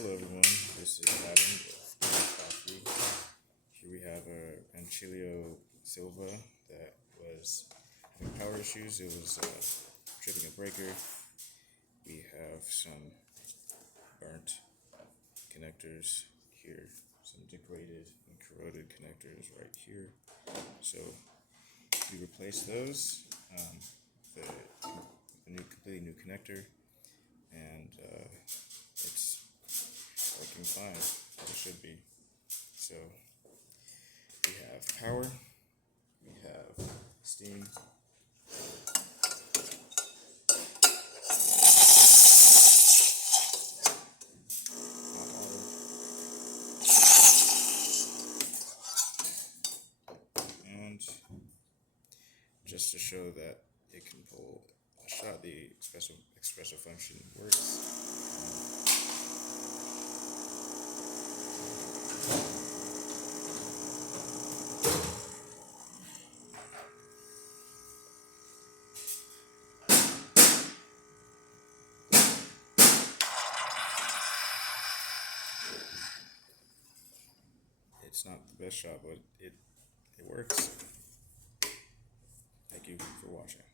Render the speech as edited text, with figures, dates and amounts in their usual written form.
Hello everyone, this is Kanen Coffee. Here we have a Rancilio Silva that was having power issues. It was tripping a breaker. We have some burnt connectors here, some degraded and corroded connectors right here. So we replaced those with a completely new connector, and it's working fine, as it should be. So we have power, we have steam, hot water, and just to show that it can pull a shot, the espresso function works. It's not the best shot, but it works. Thank you for watching.